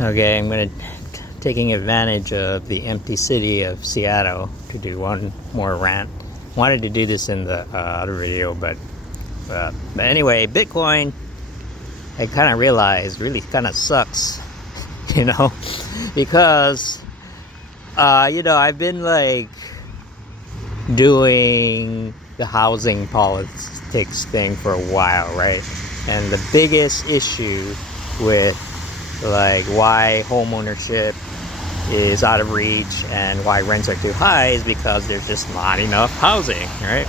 Okay, I'm gonna taking advantage of the empty city of Seattle to do one more rant. Wanted to do this in the other video, but anyway, Bitcoin. I kind of realized really kind of sucks, you know, because I've been like doing the housing politics thing for a while, right? And the biggest issue with like why home ownership is out of reach and why rents are too high is because there's just not enough housing, right?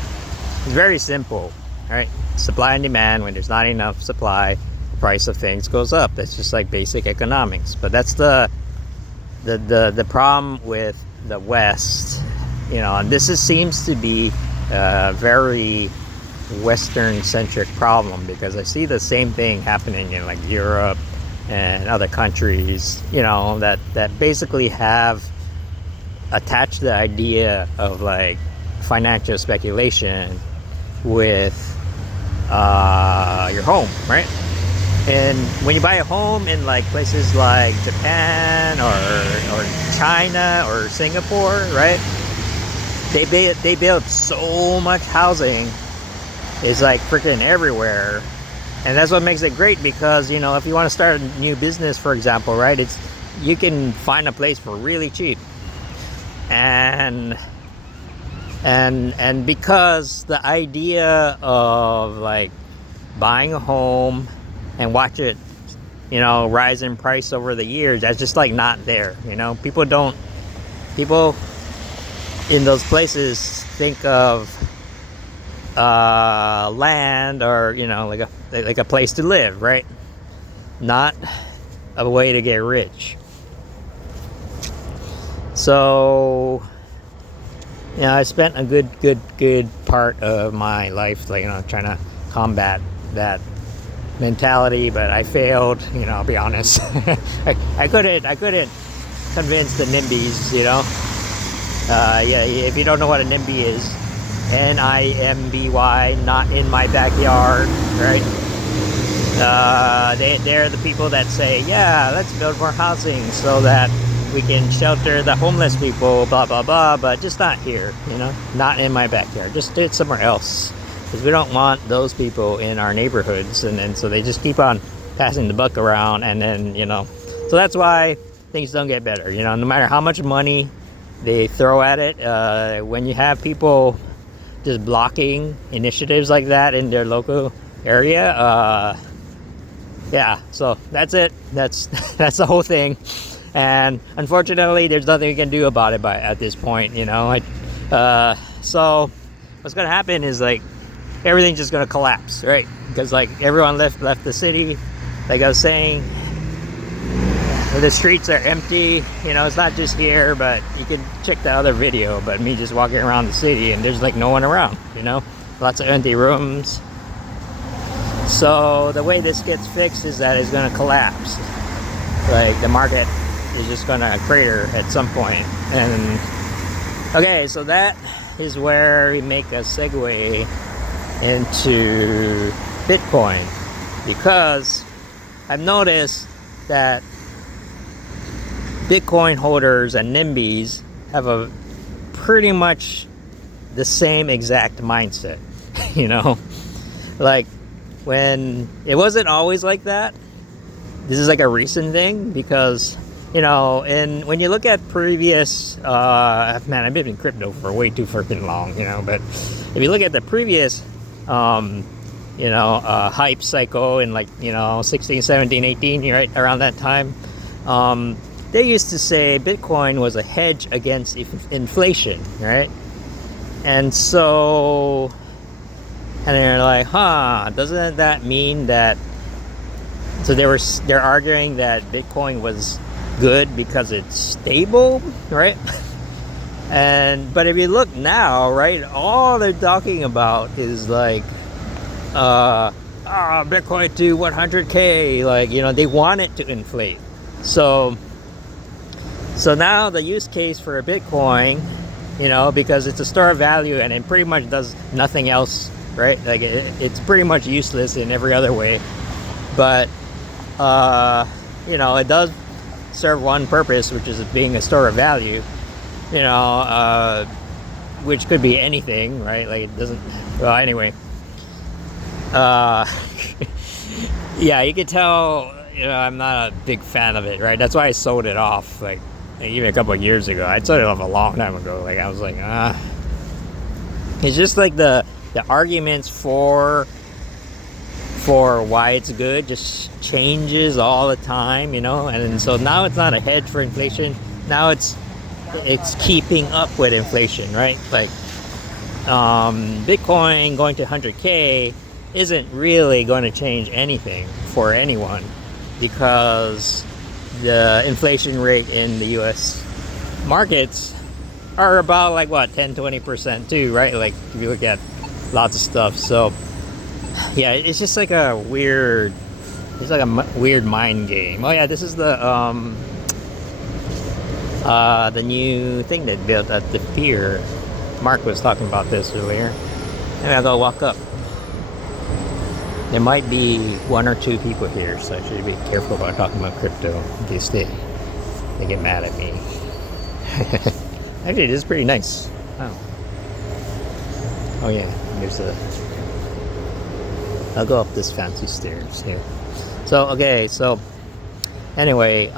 It's very simple, right? Supply and demand. When there's not enough supply, the price of things goes up. That's just like basic economics. But that's the problem with the West, and seems to be a very Western-centric problem, because I see the same thing happening in like Europe and other countries, that basically have attached the idea of like financial speculation with your home, right? And when you buy a home in like places like Japan or China or Singapore, right? They build so much housing. It's like freaking everywhere. And that's what makes it great, because if you want to start a new business, for example, right, you can find a place for really cheap, and because the idea of like buying a home and watch it rise in price over the years, that's just like not there. People in those places think of land, or like a place to live, right? Not a way to get rich. So I spent a good part of my life trying to combat that mentality, but I failed. I'll be honest. I couldn't convince the NIMBYs. If you don't know what a NIMBY is, NIMBY, not in my backyard, right? They're the people that say, yeah, let's build more housing so that we can shelter the homeless people, blah blah blah, but just not here, not in my backyard. Just do it somewhere else, because we don't want those people in our neighborhoods. And then so they just keep on passing the buck around, and then so that's why things don't get better. No matter how much money they throw at it, when you have people just blocking initiatives like that in their local area, so that's it. That's the whole thing. And unfortunately, there's nothing you can do about it at this point. So what's gonna happen is like everything's just gonna collapse, right? Because like everyone left the city. Like I was saying, the streets are empty. It's not just here, but you can check the other video. But me just walking around the city, and there's like no one around. Lots of empty rooms. So the way this gets fixed is that it's gonna collapse. Like the market is just gonna crater at some point. And okay, so that is where we make a segue into Bitcoin, because I've noticed that Bitcoin holders and NIMBYs have a pretty much the same exact mindset. Like when it wasn't always like that. This is like a recent thing, because and when you look at previous I've been in crypto for way too freaking long, but if you look at the previous hype cycle in like 16, 17, 18, right around that time, they used to say Bitcoin was a hedge against inflation, right? And they're like, doesn't that mean that? So they're arguing that Bitcoin was good because it's stable, right? But if you look now, right, all they're talking about is like Bitcoin to 100K, like they want it to inflate. So now the use case for a Bitcoin, because it's a store of value and it pretty much does nothing else, right? Like it's pretty much useless in every other way, but it does serve one purpose, which is being a store of value, which could be anything, right? Like it doesn't. Well, anyway, uh, yeah, you could tell. I'm not a big fan of it, right? That's why I sold it off, like even a couple of years ago. I sold it off a long time ago. Like I was like, It's just like the arguments for why it's good just changes all the time, and so now it's not a hedge for inflation. Now it's keeping up with inflation, right? Like Bitcoin going to 100K isn't really going to change anything for anyone, because the inflation rate in the US markets are about like what 10-20% too, right? Like if you look at lots of stuff. So yeah, it's just like a weird weird mind game. Oh yeah, this is the new thing they built at the pier. Mark was talking about this earlier. Maybe I'll go walk up. There might be one or two people here, so I should be careful about talking about crypto in case they get mad at me. Actually, this is pretty nice. Oh yeah, here's I'll go up this fancy stairs here. So anyway,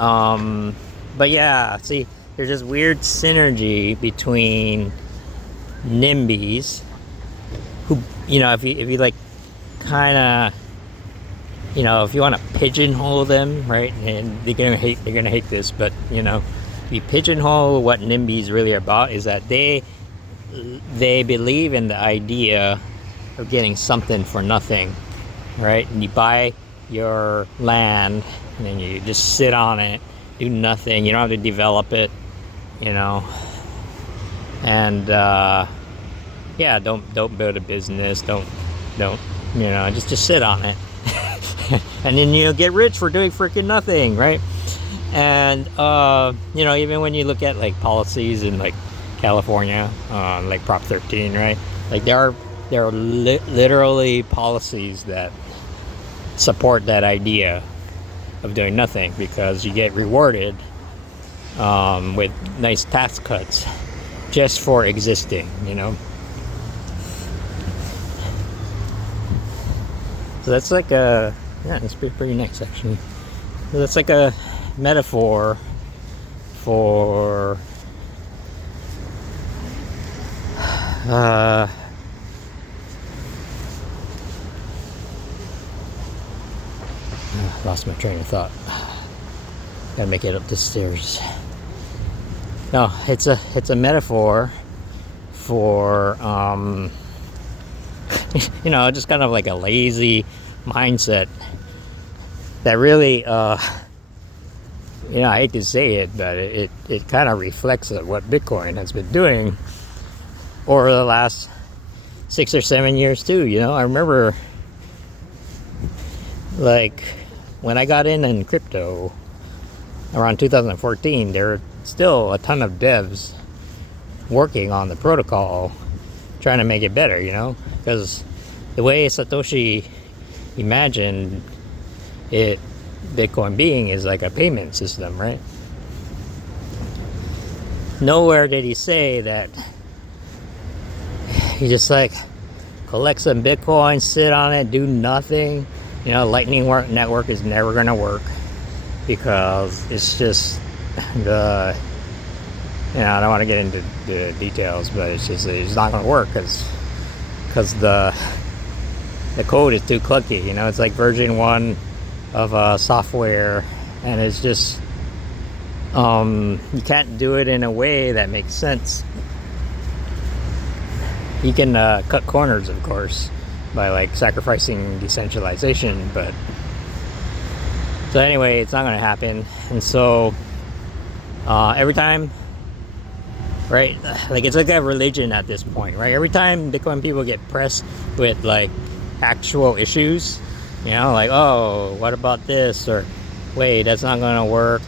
but yeah, see, there's this weird synergy between NIMBYs, who, if you like kind of, if you want to pigeonhole them, right? And they're gonna hate this, but you pigeonhole what NIMBY is really about is that they believe in the idea of getting something for nothing, right? And you buy your land and then you just sit on it, do nothing. You don't have to develop it, and yeah, don't build a business. Don't just sit on it. And then you'll get rich for doing freaking nothing, right? And even when you look at like policies in like California, like Prop 13, right? Like there are literally policies that support that idea of doing nothing, because you get rewarded with nice tax cuts just for existing, So that's like it's pretty nice actually. So that's like a metaphor for lost my train of thought. Gotta make it up the stairs. No, it's a metaphor for just kind of like a lazy mindset that really I hate to say it, but it kind of reflects what Bitcoin has been doing over the last 6 or 7 years too. I remember like when I got in crypto around 2014, there were still a ton of devs working on the protocol trying to make it better, because the way Satoshi imagined it, Bitcoin being, is like a payment system, right? Nowhere did he say that you just like collect some Bitcoin, sit on it, do nothing. Lightning Network is never going to work, because it's just I don't want to get into the details, but it's not going to work because the code is too clunky. It's like version 1 of software, and it's just you can't do it in a way that makes sense. You can cut corners, of course, by like sacrificing decentralization, but so anyway, it's not going to happen. And so every time, right, like it's like a religion at this point, right? Every time Bitcoin people get pressed with like actual issues, like, oh, what about this, or wait, that's not going to work,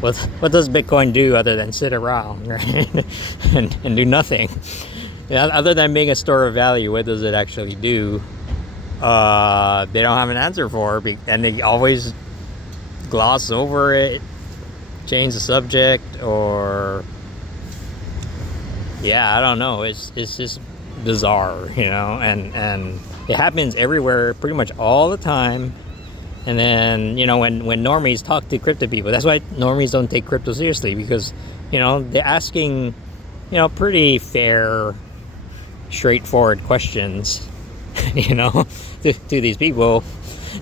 what does Bitcoin do other than sit around, right? and do nothing? Other than being a store of value, what does it actually do? They don't have an answer for, and they always gloss over it, change the subject, or yeah, I don't know. It's just bizarre, and it happens everywhere, pretty much all the time. And then when normies talk to crypto people, that's why normies don't take crypto seriously, because they're asking pretty fair, straightforward questions, to these people,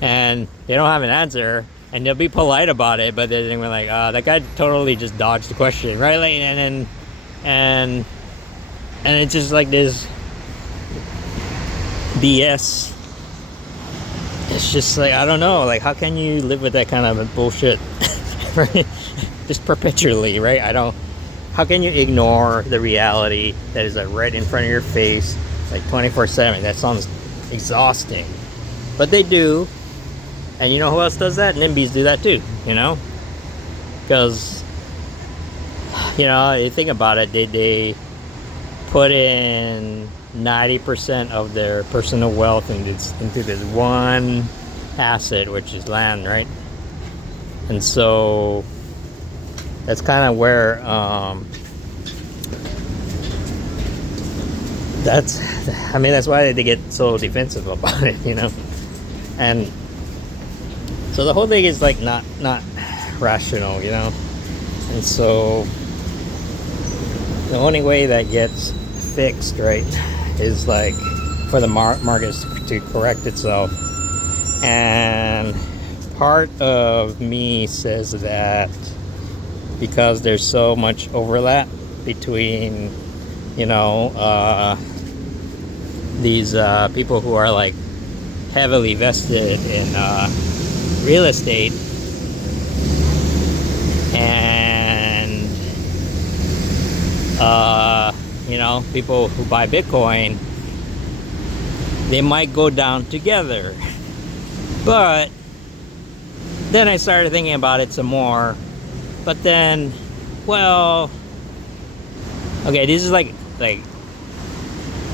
and they don't have an answer, and they'll be polite about it, but then we're like, that guy totally just dodged the question, right? Like, and it's just like this BS. It's just like, I don't know, like, how can you live with that kind of bullshit, right? Just perpetually, right? How can you ignore the reality that is like right in front of your face, like 24/7? That sounds exhausting, but they do. And you know who else does that? NIMBYs do that too, because you think about it, they put in 90% of their personal wealth into this one asset, which is land, right? And so that's kind of where that's why they get so defensive about it, and so the whole thing is like not rational, and so the only way that gets fixed, right, is like for the markets to correct itself. And part of me says that because there's so much overlap between these people who are like heavily vested in real estate and people who buy Bitcoin, they might go down together. But then I started thinking about it some more. But then, well, okay, this is like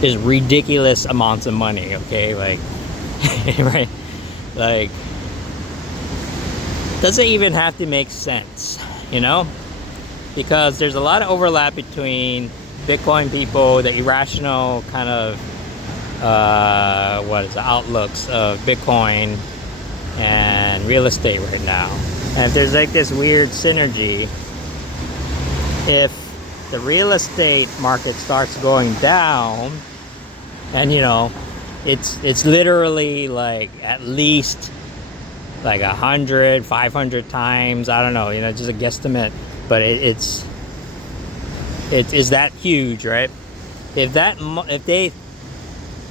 there's ridiculous amounts of money, okay? Like, right? Like, doesn't even have to make sense, because there's a lot of overlap between Bitcoin people, the irrational kind of outlooks of Bitcoin and real estate right now. And if there's like this weird synergy, if the real estate market starts going down, and it's literally like at least like 100, 500 times, I don't know, just a guesstimate, but it's that huge, right? If they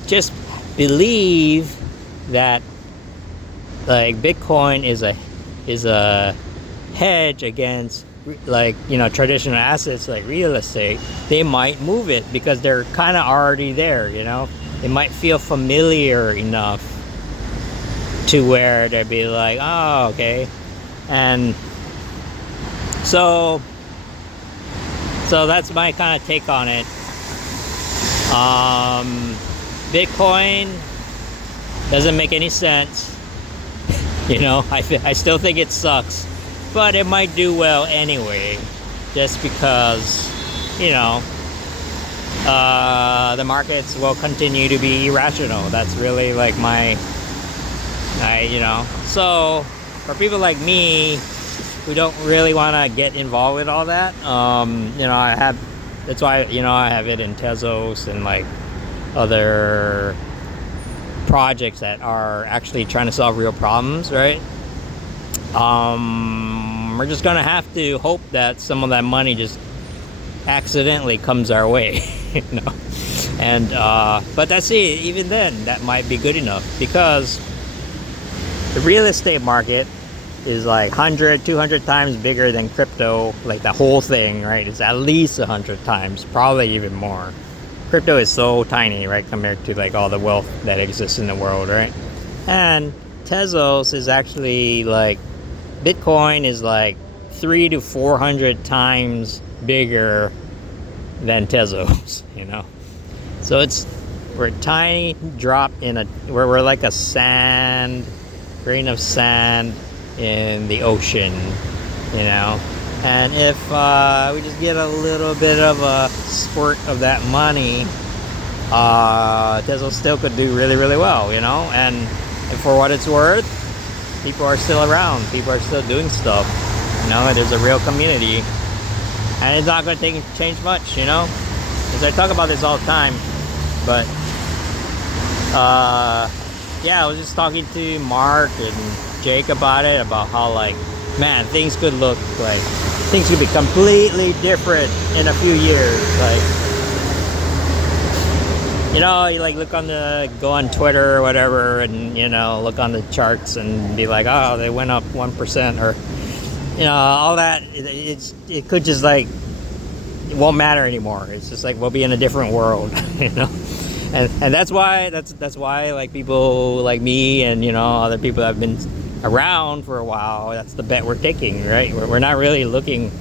just believe that like Bitcoin is a hedge against like traditional assets like real estate, they might move it because they're kind of already there. They might feel familiar enough to where they'd be like, oh, okay. And so that's my kind of take on it. Bitcoin doesn't make any sense. I still think it sucks, but it might do well anyway, just because the markets will continue to be irrational. That's really like so for people like me who don't really want to get involved with all that, that's why I have it in Tezos and like other projects that are actually trying to solve real problems, right? We're just gonna have to hope that some of that money just accidentally comes our way, and but that's it. Even then, that might be good enough, because the real estate market is like 100, 200 times bigger than crypto. Like the whole thing, right? It's at least 100 times, probably even more. Crypto is so tiny, right, compared to like all the wealth that exists in the world, right? And Tezos is actually like, Bitcoin is like 300 to 400 times bigger than Tezos, So we're a tiny drop we're like a grain of sand in the ocean, you know. And if we just get a little bit of a squirt of that money, Tesla still could do really, really well, you know. And for what it's worth, people are still around. People are still doing stuff, you know. And there's a real community, and it's not going to change much, you know. Because I talk about this all the time, but yeah, I was just talking to Mark and Jake about it, about how, like, man, things could look like, things could be completely different in a few years. Like, you know, you like go on Twitter or whatever, and, you know, look on the charts and be like, oh, they went up 1%, or, you know, all that. It could just, like, it won't matter anymore. It's just like we'll be in a different world, you know. And that's why like people like me and, you know, other people that have been around for a while, that's the bet we're taking, right? We're not really looking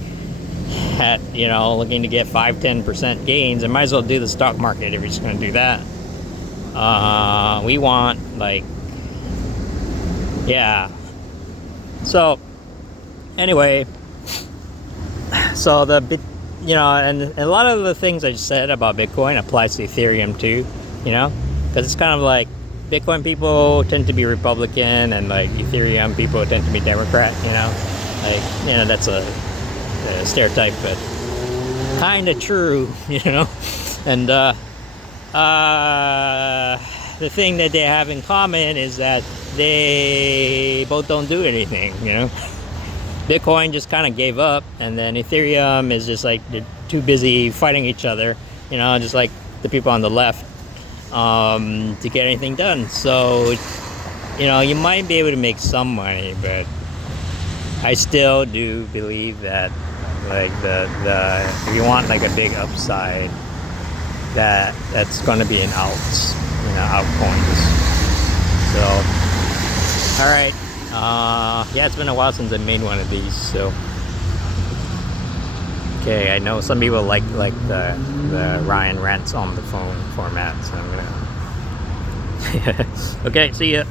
at, you know, looking to get 5-10% gains. And might as well do the stock market if you're just going to do that. We want, like, yeah. So anyway, so you know, and a lot of the things I said about Bitcoin applies to Ethereum too, you know, because it's kind of like Bitcoin people tend to be Republican, and like Ethereum people tend to be Democrat, you know, like, you know, that's a stereotype, but kind of true, you know. And the thing that they have in common is that they both don't do anything, you know. Bitcoin just kind of gave up, and then Ethereum is just like they're too busy fighting each other, you know, just like the people on the left, to get anything done. So, you know, you might be able to make some money, but I still do believe that, like, if you want like a big upside, that's going to be in alts, you know, altcoins. So, all right. Yeah, it's been a while since I made one of these, so. Okay, I know some people like the Ryan rants on the phone format, so I'm gonna. Okay, see ya.